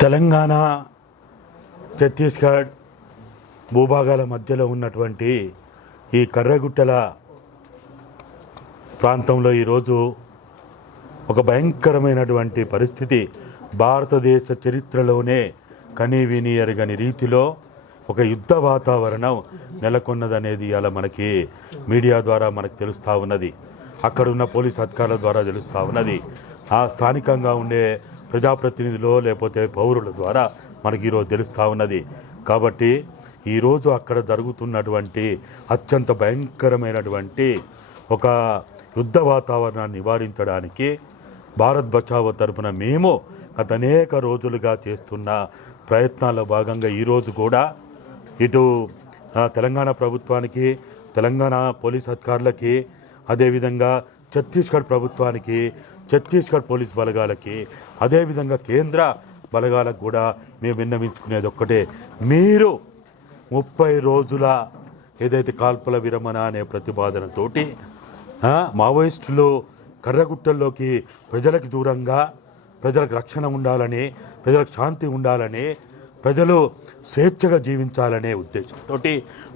తెలంగాణ ఛత్తీస్గఢ్ భూభాగాల మధ్యలో ఉన్నటువంటి ఈ కర్రగుట్టల ప్రాంతంలో ఈరోజు ఒక భయంకరమైనటువంటి పరిస్థితి భారతదేశ చరిత్రలోనే కనీవిని ఎరగని రీతిలో ఒక యుద్ధ వాతావరణం నెలకొన్నదనేది అలా మనకి మీడియా ద్వారా మనకు తెలుస్తూ ఉన్నది. అక్కడున్న పోలీస్ అధికారుల ద్వారా తెలుస్తూ ఉన్నది. ఆ స్థానికంగా ఉండే ప్రజాప్రతినిధులు లేకపోతే పౌరుల ద్వారా మనకి ఈరోజు తెలుస్తూ ఉన్నది. కాబట్టి ఈరోజు అక్కడ జరుగుతున్నటువంటి అత్యంత భయంకరమైనటువంటి ఒక యుద్ధ వాతావరణాన్ని నివారించడానికి భారత్ బచావో తరపున మేము గత అనేక రోజులుగా చేస్తున్న ప్రయత్నాల్లో భాగంగా ఈరోజు కూడా ఇటు తెలంగాణ ప్రభుత్వానికి, తెలంగాణ పోలీస్ అధికారులకి, అదేవిధంగా ఛత్తీస్గఢ్ ప్రభుత్వానికి, ఛత్తీస్గఢ్ పోలీస్ బలగాలకి, అదేవిధంగా కేంద్ర బలగాలకు కూడా మేము విన్నవించుకునేది ఒక్కటే, మీరు 30 రోజుల ఏదైతే కాల్పుల విరమణ అనే ప్రతిపాదనతోటి మావోయిస్టులు కర్రగుట్టల్లోకి ప్రజలకు దూరంగా, ప్రజలకు రక్షణ ఉండాలని, ప్రజలకు శాంతి ఉండాలని, ప్రజలు స్వేచ్ఛగా జీవించాలనే ఉద్దేశంతో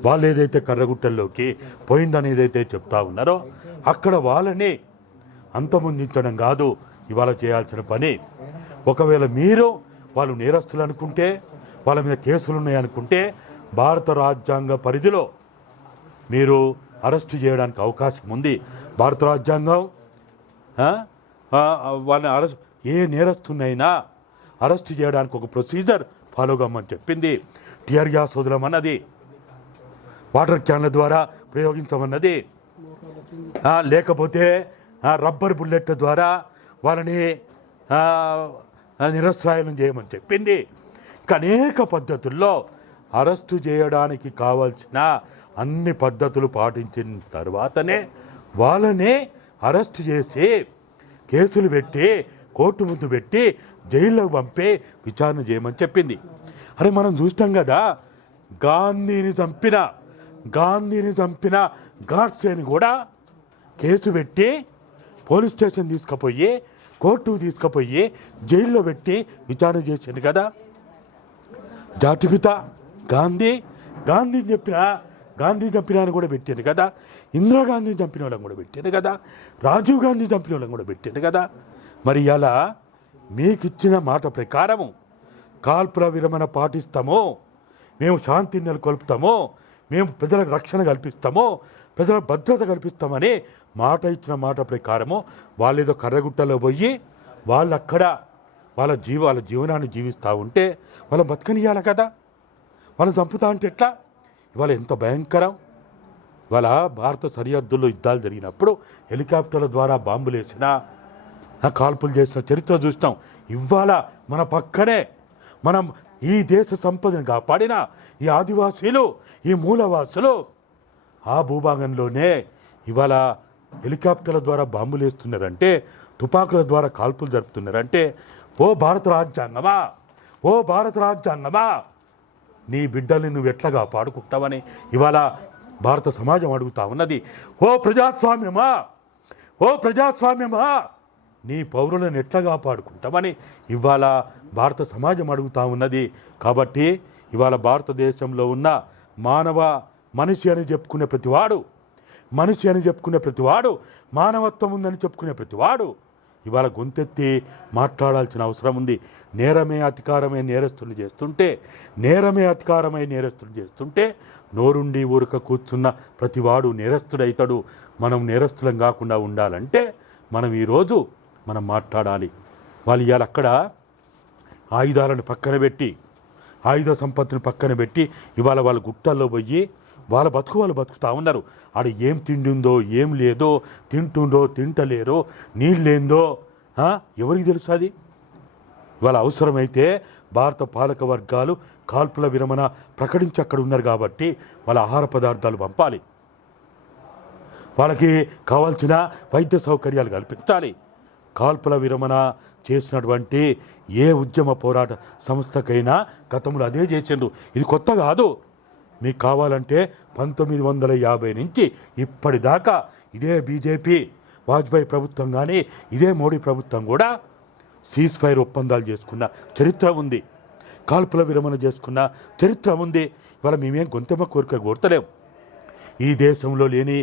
వాళ్ళు ఏదైతే కర్రగుట్టల్లోకి పోయిందని ఏదైతే చెప్తా ఉన్నారో అక్కడ వాళ్ళని అంతమొందించడం కాదు ఇవాళ చేయాల్సిన పని. ఒకవేళ మీరు వాళ్ళు నేరస్తులు అనుకుంటే, వాళ్ళ మీద కేసులు ఉన్నాయనుకుంటే భారత రాజ్యాంగ పరిధిలో మీరు అరెస్టు చేయడానికి అవకాశం ఉంది. భారత రాజ్యాంగం వాళ్ళని ఏ నేరస్తున్నైనా అరెస్టు చేయడానికి ఒక ప్రొసీజర్ ఫాలో కమ్మని చెప్పింది. టియర్ గ్యాస్ వదలమన్నది, వాటర్ క్యాన్ల ద్వారా ప్రయోగించమన్నది, లేకపోతే రబ్బర్ బుల్లెట్ ద్వారా వాళ్ళని నిరస్త్రాయనం చేయమని చెప్పింది. ఇంకా అనేక పద్ధతుల్లో అరెస్టు చేయడానికి కావాల్సిన అన్ని పద్ధతులు పాటించిన తర్వాతనే వాళ్ళని అరెస్ట్ చేసి కేసులు పెట్టి కోర్టు ముందు పెట్టి జైల్లోకి పంపి విచారణ చేయమని చెప్పింది. అరే మనం చూస్తాం కదా, గాంధీని చంపిన గాడ్సేని కూడా కేసు పెట్టి పోలీస్ స్టేషన్ తీసుకుపోయి కోర్టుకు తీసుకుపోయి జైల్లో పెట్టి విచారణ చేసింది కదా. జాతిపిత గాంధీని చంపిన కూడా పెట్టాను కదా, ఇందిరాగాంధీని చంపిన వాళ్ళని కూడా పెట్టాను కదా, రాజీవ్ గాంధీ చంపిన వాళ్ళని కూడా పెట్టాను కదా. మరి అలా మీకు ఇచ్చిన మాట ప్రకారము కాల్పుల విరమణ పాటిస్తాము, మేము శాంతిని నెలకొల్పుతాము, మేము ప్రజలకు రక్షణ కల్పిస్తాము, ప్రజల భద్రత కల్పిస్తామని మాట ఇచ్చిన మాట ప్రకారము వాళ్ళు ఏదో కర్రగుట్టలో పోయి వాళ్ళు అక్కడ వాళ్ళ జీవనాన్ని జీవిస్తూ ఉంటే వాళ్ళ బతకనియాలి కదా. వాళ్ళని చంపుతా అంటే ఎట్లా? ఇవాళ ఎంత భయంకరం. ఇవాళ భారత సరిహద్దుల్లో యుద్ధాలు జరిగినప్పుడు హెలికాప్టర్ల ద్వారా బాంబులు వేసిన, కాల్పులు చేసిన చరిత్ర చూస్తాం. ఇవాళ మన పక్కనే మనం ఈ దేశ సంపదను కాపాడిన ఈ ఆదివాసీలు, ఈ మూలవాసులు ఆ భూభాగంలోనే ఇవాళ హెలికాప్టర్ల ద్వారా బాంబులు వేస్తున్నారంటే, తుపాకుల ద్వారా కాల్పులు జరుపుతున్నారంటే, ఓ భారత రాజ్యాంగమా నీ బిడ్డల్ని నువ్వు ఎట్లా కాపాడుకుంటావని ఇవాళ భారత సమాజం అడుగుతా ఉన్నది. ఓ ప్రజాస్వామ్యమా నీ పౌరులను ఎట్లా కాపాడుకుంటామని ఇవాళ భారత సమాజం అడుగుతూ ఉన్నది. కాబట్టి ఇవాళ భారతదేశంలో ఉన్న మనిషి అని చెప్పుకునే ప్రతివాడు, మానవత్వం ఉందని చెప్పుకునే ప్రతివాడు ఇవాళ గొంతెత్తి మాట్లాడాల్సిన అవసరం ఉంది. నేరమే అధికారమై నేరస్తులు చేస్తుంటే నోరుండి ఊరక కూర్చున్న ప్రతివాడు నేరస్తుడైతాడు. మనం నేరస్తులం కాకుండా ఉండాలంటే మనం ఈరోజు మాట్లాడాలి. వాళ్ళు ఇవాళ అక్కడ ఆయుధాలను పక్కన పెట్టి, ఆయుధ సంపత్తిని పక్కన పెట్టి ఇవాళ వాళ్ళ గుట్టల్లో పోయి వాళ్ళు బతుకుతూ ఉన్నారు. ఆడ ఏం తిండి ఉందో ఏం లేదో, తింటుండో తింటలేరో, నీళ్ళేందో ఎవరికి తెలుసు? అది ఇవాళ అవసరమైతే భారత పాలక వర్గాలు కాల్పుల విరమణ ప్రకటించి అక్కడ ఉన్నారు కాబట్టి వాళ్ళ ఆహార పదార్థాలు పంపాలి, వాళ్ళకి కావాల్సిన వైద్య సౌకర్యాలు కల్పించాలి. కాల్పుల విరమణ చేసినటువంటి ఏ ఉద్యమ పోరాట సంస్థకైనా గతంలో అదే చేసిండ్రు. ఇది కొత్త కాదు. మీకు కావాలంటే 1950 నుంచి ఇప్పటిదాకా ఇదే బీజేపీ వాజ్పేయి ప్రభుత్వం కానీ ఇదే మోడీ ప్రభుత్వం కూడా సీజ్ ఫైర్ ఒప్పందాలు చేసుకున్న చరిత్ర ఉంది, కాల్పుల విరమణ చేసుకున్న చరిత్ర ఉంది. ఇవాళ మేమేం గొంతెమ్మ కోరికలు కోరతలేం, ఈ దేశంలో లేని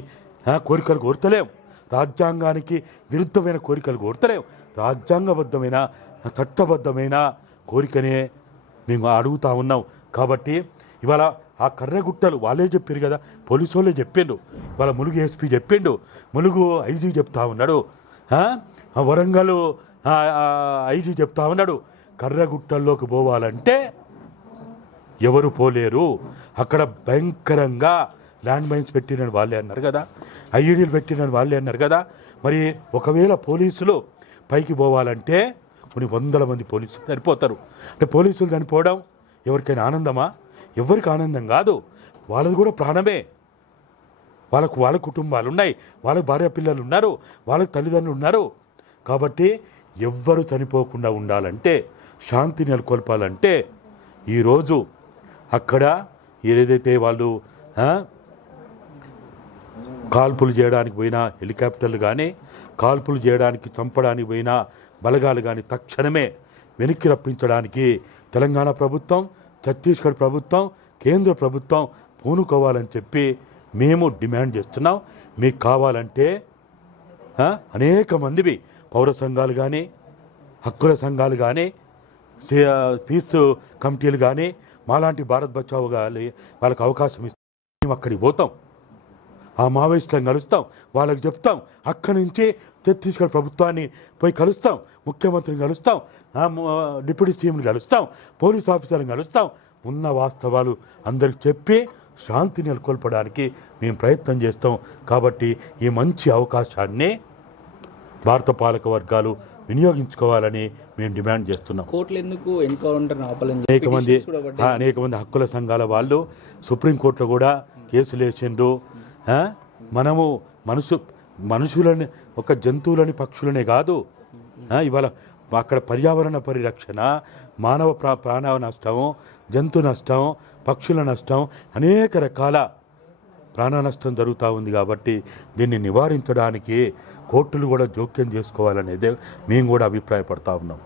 కోరికలు కోరతలేం, రాజ్యాంగానికి విరుద్ధమైన కోరికలు కోరతలేం. రాజ్యాంగబద్ధమైన చట్టబద్ధమైన కోరికనే మేము అడుగుతా ఉన్నాం. కాబట్టి ఇవాళ ఆ కర్రగుట్టలు వాళ్ళే చెప్పారు కదా, పోలీసు వాళ్ళే చెప్పిండు, ఇవాళ ములుగు ఎస్పీ చెప్పిండు, ములుగు ఐజీ చెప్తా ఉన్నాడు, వరంగల్ ఐజీ చెప్తా ఉన్నాడు. కర్రగుట్టల్లోకి పోవాలంటే ఎవరు పోలేరు, అక్కడ భయంకరంగా ల్యాండ్ మైన్స్ పెట్టినని వాళ్ళే అన్నారు కదా, ఐఈడీలు పెట్టినని వాళ్ళే అన్నారు కదా. మరి ఒకవేళ పోలీసులు పైకి పోవాలంటే కొన్ని వందల మంది పోలీసులు చనిపోతారు. అంటే పోలీసులు చనిపోవడం ఎవరికైనా ఆనందమా? ఎవరికి ఆనందం కాదు. వాళ్ళది కూడా ప్రాణమే. వాళ్ళ కుటుంబాలు ఉన్నాయి, వాళ్ళకి భార్య పిల్లలు ఉన్నారు, వాళ్ళకి తల్లిదండ్రులు ఉన్నారు. కాబట్టి ఎవ్వరు చనిపోకుండా ఉండాలంటే, శాంతి నెలకొల్పాలంటే ఈరోజు అక్కడ ఏదైతే వాళ్ళు కాల్పులు చేయడానికి పోయినా హెలికాప్టర్లు కానీ, కాల్పులు చేయడానికి చంపడానికి పోయినా బలగాలు కానీ తక్షణమే వెనక్కి రప్పించడానికి తెలంగాణ ప్రభుత్వం, ఛత్తీస్గఢ్ ప్రభుత్వం, కేంద్ర ప్రభుత్వం పూనుకోవాలని చెప్పి మేము డిమాండ్ చేస్తున్నాం. మీకు కావాలంటే అనేక మందివి పౌర సంఘాలు కానీ, హక్కుల సంఘాలు కానీ, పీస్ కమిటీలు కానీ, మాలాంటి భారత్ బచావో కానీ వాళ్ళకి అవకాశం ఇస్తాం. మేము అక్కడికి పోతాం, ఆ మావోయిస్టులను కలుస్తాం, వాళ్ళకి చెప్తాం. అక్కడి నుంచి ఛత్తీస్గఢ్ ప్రభుత్వాన్ని పోయి కలుస్తాం, ముఖ్యమంత్రిని కలుస్తాం, డిప్యూటీ సీఎంని కలుస్తాం, పోలీస్ ఆఫీసర్ని కలుస్తాం. ఉన్న వాస్తవాలు అందరికి చెప్పి శాంతి నెలకొల్పడానికి మేము ప్రయత్నం చేస్తాం. కాబట్టి ఈ మంచి అవకాశాన్ని భారత పాలక వర్గాలు వినియోగించుకోవాలని మేము డిమాండ్ చేస్తున్నాం. కోర్టులు ఎందుకు ఎన్కౌంటర్ అనేక మంది హక్కుల సంఘాల వాళ్ళు సుప్రీంకోర్టులో కూడా కేసులు వేసిండ్రు. మనము మనుషులని, ఒక జంతువులని, పక్షులనే కాదు, ఇవాళ అక్కడ పర్యావరణ పరిరక్షణ, మానవ ప్రాణ నష్టం, జంతు నష్టం, పక్షుల నష్టం, అనేక రకాల ప్రాణ నష్టం జరుగుతూ ఉంది. కాబట్టి దీన్ని నివారించడానికి కోర్టులు కూడా జోక్యం చేసుకోవాలనేదే మేము కూడా అభిప్రాయపడతా ఉన్నాం.